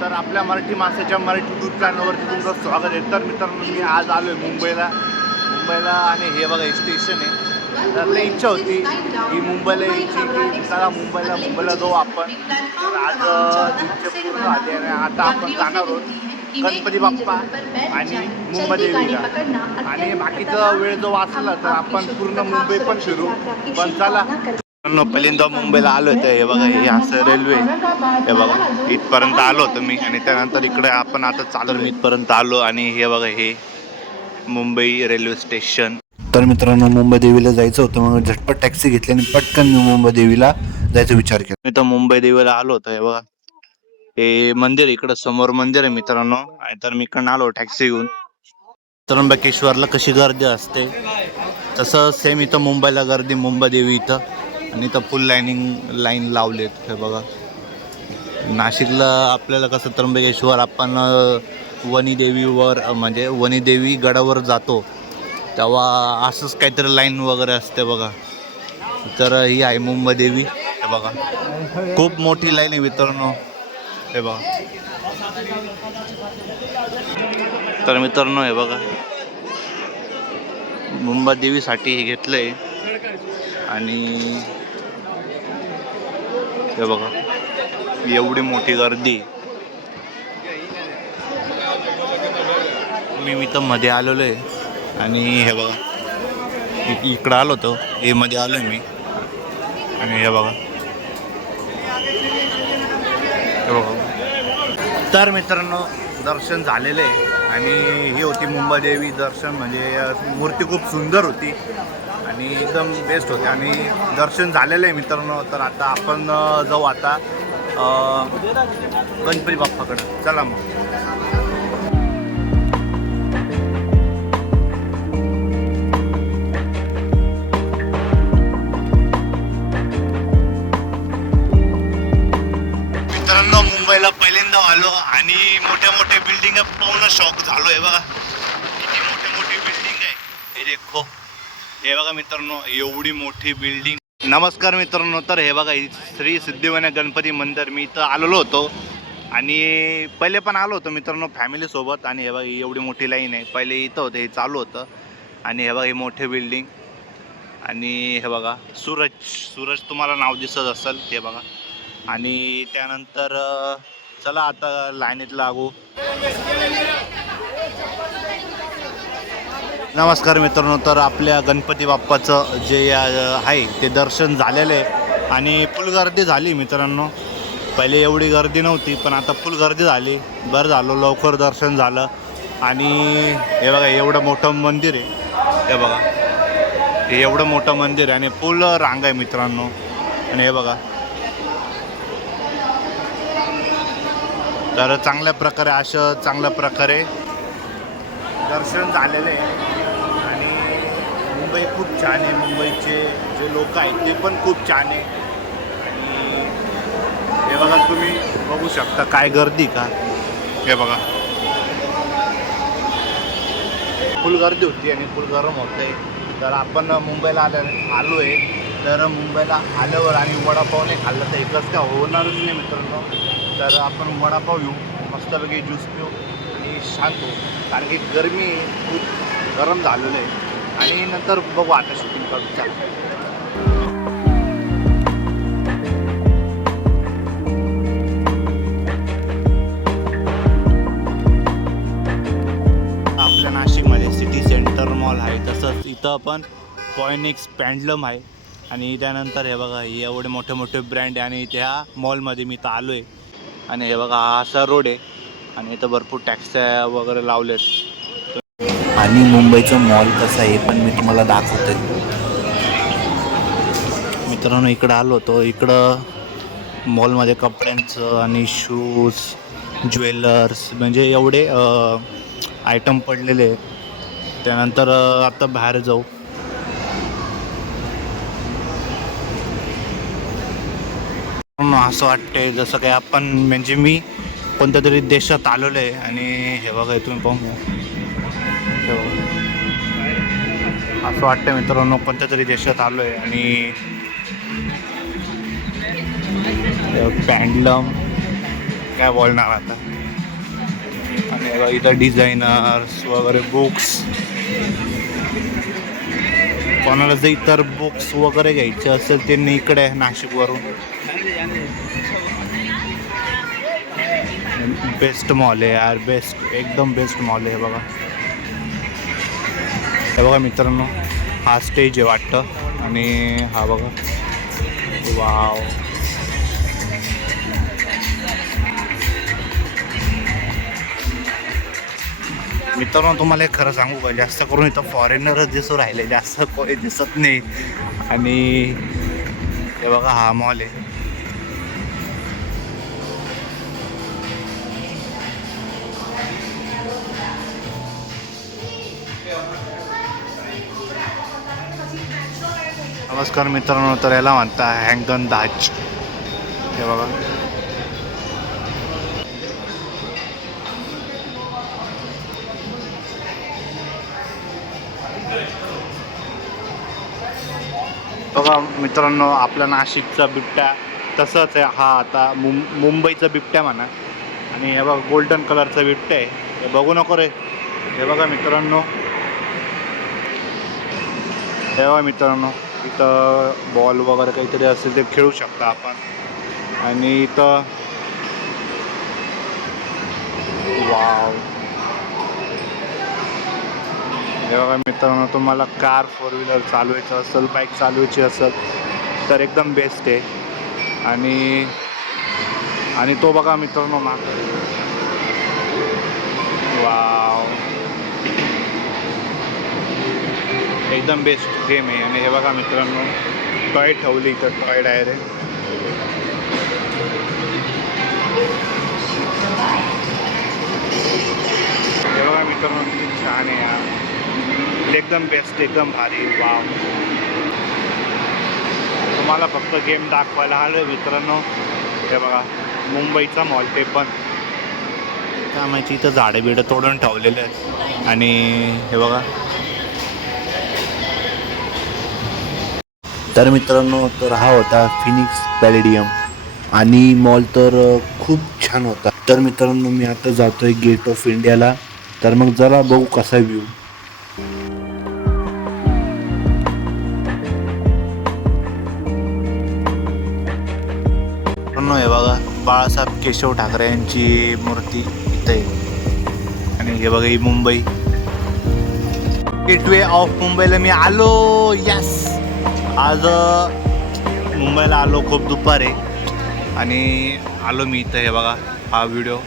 तर आपल्या मराठी माणसाच्या मराठी यूट्यूब चॅनलवरती तुमचं स्वागत आहे. तर मित्रांनो, मी आज आलो आहे मुंबईला आणि हे बघा स्टेशन आहे. तर आपली इच्छा होती की मुंबईला यायची, की चला मुंबईला जाऊ आपण. तर आज दिवस पूर्ण आले आणि आता आपण जाणार आहोत गणपती बाप्पा आणि मुंबादेवीला. आणि बाकीचा वेळ जो वाचला तर आपण पूर्ण मुंबई पण फिरू. पण चला, पहिल्यांदा मुंबईला आलो होतो. हे बघा, हे असं रेल्वे, हे बघा इथपर्यंत आलो होतो मी. आणि त्यानंतर इकडे आपण आता चालू इथपर्यंत आलो. आणि हे बघा, हे मुंबई रेल्वे स्टेशन. तर मित्रांनो, मुंबई देवीला जायचं होतं, मग झटपट टॅक्सी घेतली आणि पटकन मी मुंबई देवीला जायचा विचार केला. मी तर मुंबई देवीला आलो होतो. हे बघा, हे मंदिर इकडं समोर मंदिर आहे मित्रांनो. तर मी इकडून आलो टॅक्सी घेऊन. त्र्यंबकेश्वरला कशी गर्दी असते तसं सेम इथं मुंबईला गर्दी मुंबई देवी इथं. आणि इथं फुल लाईन लावलेत. हे बघा, नाशिकला आपल्याला कसं त्र्यंबकेश्वर आपण वनी देवीवर म्हणजे वनी देवी गडावर जातो तेव्हा असंच काहीतरी लाईन वगैरे असते बघा. तर ही आहे मुंबई देवी. हे बघा, खूप मोठी लाईन आहे मित्रांनो. हे बघा, तर मित्रांनो हे बघा, मुंबई देवीसाठी हे घेतलंय. आणि हे बघा, एवढी मोठी गर्दी. मी तर मध्ये आलेलो आहे. आणि हे बघा, इकडं आलो होतो, हे मध्ये आलो आहे मी. आणि हे बघा, तर मित्रांनो दर्शन झालेलं आहे. आणि ही होती मुंबई देवी दर्शन. म्हणजे मूर्ती खूप सुंदर होती आणि एकदम बेस्ट होती. आणि दर्शन झालेलं आहे मित्रांनो. तर आता आपण जाऊ आता गणपती बाप्पाकडं. चला मग. मित्रांनो, मुंबईला पहिल्यांदा आलो आणि मोठ्या बिल्डिंग पाहून शॉक झालो आहे. बघा किती मोठी बिल्डिंग आहे. हे देखो, हे बघा मित्रांनो, एवढी मोठी बिल्डिंग. नमस्कार मित्रांनो, तर हे बघा श्री सिद्धिविनायक गणपती मंदिर. मी इथं आलेलो होतो आणि पहिले पण आलो होतो मित्रांनो फॅमिलीसोबत. आणि हे बघा, एवढी मोठी लाईन आहे. पहिले इथं होतं, हे चालू होतं. आणि हे बघा, हे मोठे बिल्डिंग. आणि हे बघा, सूरज तुम्हाला नाव दिसत असेल, हे बघा. आणि त्यानंतर चला आता लाईनीत लागू. नमस्कार मित्रांनो, तर आपल्या गणपती बाप्पाचं जे आहे ते दर्शन झालेलं आहे. आणि फुल गर्दी झाली मित्रांनो. पहिले एवढी गर्दी नव्हती, पण आता फुल गर्दी झाली. बरं झालं, लवकर दर्शन झालं. आणि हे बघा, एवढं मोठं मंदिर आहे. हे बघा, हे एवढं मोठं मंदिर आहे आणि फुल रांग आहे मित्रांनो. आणि हे बघा, तर चांगल्या प्रकारे दर्शन झालेलं आहे. आणि मुंबई खूप छान आहे. मुंबईचे जे लोक आहेत ते पण खूप छान आहे. आणि हे बघा, तुम्ही बघू शकता काय गर्दी का. हे बघा, फुल गर्दी होती आणि फुल गरम होतं आहे. तर आपण मुंबईला आलो आहे. तर मुंबईला आल्यावर आणि वडापाव नाही खाल्लं तर एकच काय होणारच नाही मित्रांनो. तर आपण वडापाव घेऊ, मस्तपैकी ज्यूस पिऊ आणि शांत होऊ. कारण की गरमी खूप गरम झालेलं आहे. आणि नंतर बघू आता शूटिंग करू. चालेल. आपल्या नाशिकमध्ये सिटी सेंटर मॉल आहे, तसंच इथं पण पॉयनिक्स पॅन्डलम आहे. आणि त्यानंतर हे बघा, एवढे मोठे ब्रँड आहे. आणि त्या मॉलमध्ये मी इथं आलो आहे. आणि हे बघा, हा असा रोड आहे आणि इथं भरपूर टॅक्स्या वगैरे लावलेत. आणि मुंबईचं मॉल कसं आहे पण मी तुम्हाला दाखवतोय. मित्रांनो, इकडं आलो होतो. इकडं मॉलमध्ये कपड्यांचं आणि शूज, ज्वेलर्स म्हणजे एवढे आयटम पडलेले आहेत. त्यानंतर आता बाहेर जाऊ. असं वाटतंय जसं काही आपण म्हणजे मी कोणत्या तरी देशात आलेलो आहे. आणि हे बघा, तुम्ही पाहू, असं वाटतं मित्रांनो कोणत्या तरी देशात आलो आहे. आणि पॅन्डलम काय बोलणार आता. आणि बघा इथं डिझायनर्स वगैरे बुक्स, कोणाला जर इतर बुक्स वगैरे घ्यायचे असेल त्यांनी इकडे नाशिकवरून. बेस्ट मॉल आहे यार, बेस्ट, एकदम बेस्ट मॉल आहे बघा. हे बघा मित्रांनो, हा स्टेज आहे वाटतं. आणि हा बघा, वाव. मित्रांनो तुम्हाला एक खरं सांगू का, जास्त करून इथं फॉरेनरच दिसू राहिले, जास्त कोणी दिसत नाही. आणि हे बघा हा मॉल आहे. नमस्कार मित्रांनो, तर याला म्हणता हँगन दाज. हे बघा, बघा मित्रांनो, आपला नाशिकचा बिबट्या तसंच आहे हा आता मुंबईचा बिबट्या म्हणा. आणि हे बघा गोल्डन कलरचा बिबट्या आहे, हे बघू नको रे. हे बघा मित्रांनो, हे बघा मित्रांनो, इथं बॉल वगैरे काहीतरी असेल ते खेळू शकता आपण. आणि इथं वाव. हे बघा मित्रांनो, तुम्हाला कार, फोर व्हीलर चालवायचं असेल, बाईक चालवायची असेल तर एकदम बेस्ट आहे. आणि तो बघा मित्रांनो वाव, एकदम बेस्ट गेम आहे. आणि हे बघा मित्रांनो, टॉय ठेवली इथं, टॉय डायरेक्ट. हे बघा मित्रांनो, किती छान आहे यार, एकदम बेस्ट, एकदम भारी. वाव. तुम्हाला फक्त गेम दाखवायला आलं मित्रांनो. हे बघा मुंबईचा मॉल, ते पण काय माहिती इथं झाडं बिडं तोडून ठेवलेले आहेत. आणि हे बघा, तर मित्रांनो, तर हा होता फिनिक्स पॅलेडियम आणि मॉल तर खूप छान होता. तर मित्रांनो, मी आता जातोय गेट ऑफ इंडियाला. तर मग जरा बघू कसा व्ह्यू. हे बघा बाळासाहेब केशव ठाकरे यांची मूर्ती इथे आहे. आणि हे बघा ही मुंबई गेटवे ऑफ मुंबईला मी आलो. यस, आज मुंबईला आलो, खूप दुपार आहे आणि आलो मी इथं. हे बघा हा व्हिडिओ.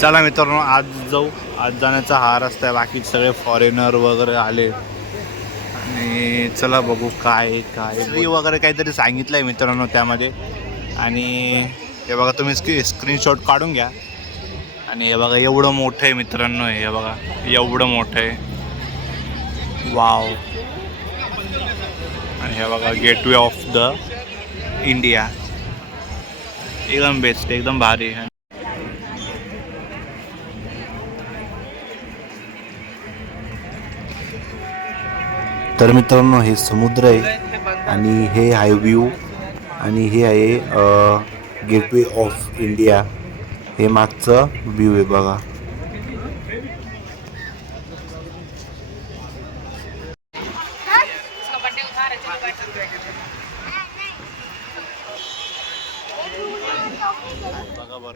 चला मित्रांनो, आज जाऊ. आज जाण्याचा हा रस्ता आहे, बाकी सगळे फॉरेनर वगैरे आले. आणि चला बघू काय काय वगैरे काहीतरी सांगितलं आहे मित्रांनो त्यामध्ये. आणि हे बघा, तुम्ही स्क्रीनशॉट काढून घ्या. आणि हे बघा एवढं मोठं आहे मित्रांनो, हे बघा एवढं मोठं आहे. वाव. आणि हे बघा गेटवे ऑफ द इंडिया, एकदम बेस्ट, एकदम भारी. तर मित्रांनो, हे समुद्र आहे आणि हे आहे व्ह्यू. आणि हे आहे गेटवे ऑफ इंडिया, हे मागचं व्ह्यू आहे बघा.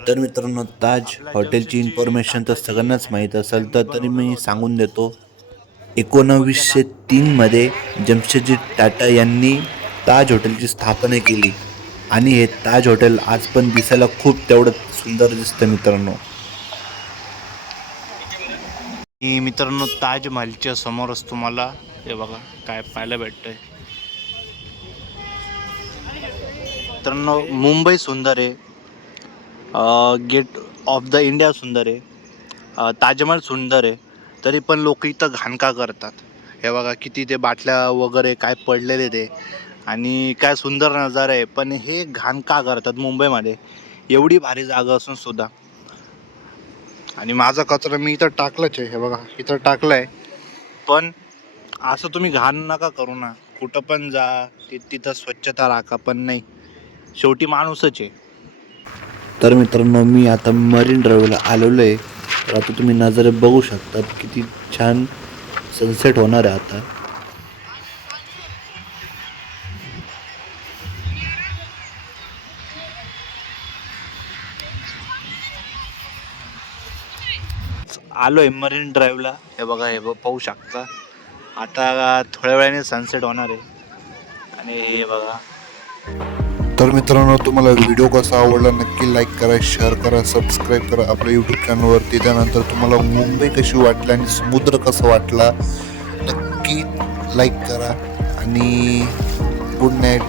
तर मित्रांनो, ताज हॉटेलची इन्फॉर्मेशन तर सगळ्यांनाच माहीत असेल, तर तरी मी सांगून देतो. 1903 जमशेदजी टाटा यांनी ताज हॉटेलची स्थापना केली. आणि हे ताज हॉटेल आज पण दिसायला खूप तेवढं सुंदर दिसतं मित्रांनो. मित्रांनो, ताजमहलच्या समोरच तुम्हाला हे बघा काय पाहायला भेटतंय. मित्रांनो, मुंबई सुंदर आहे, गेट ऑफ द इंडिया सुंदर आहे, ताजमहल सुंदर आहे, तरी पण लोक इथं घाण का करतात. हे बघा किती ते बाटल्या वगैरे काय पडलेले ते. आणि काय सुंदर नजारा आहे, पण हे घाण का करतात मुंबईमध्ये, एवढी भारी जागा असून सुद्धा. आणि माझा कचरा मी इथं टाकलाच आहे, हे बघा इथं टाकलं आहे. पण असं तुम्ही घाण नका करू ना, कुठं पण जा तिथं स्वच्छता राखा. पण नाही, शेवटी माणूसच आहे. तर मित्रांनो मी आता मरीन ड्राईव्हला आलेलो आहे. तर आता तुम्ही नजारे बघू शकतात किती छान सनसेट होणार आहे आता. आलो आहे मरीन ड्राईव्हला. हे बघा पाहू शकता. आता थोड्या वेळाने सनसेट होणार आहे आणि हे बघा. तर मित्रांनो तुम्हाला व्हिडिओ कसा आवडला नक्की लाईक करा, शेअर करा, सबस्क्राईब करा आपल्या यूट्यूब चॅनलवरती. त्यानंतर तुम्हाला मुंबई कशी वाटली आणि समुद्र कसा वाटला नक्की लाईक करा आणि गुड नाईट.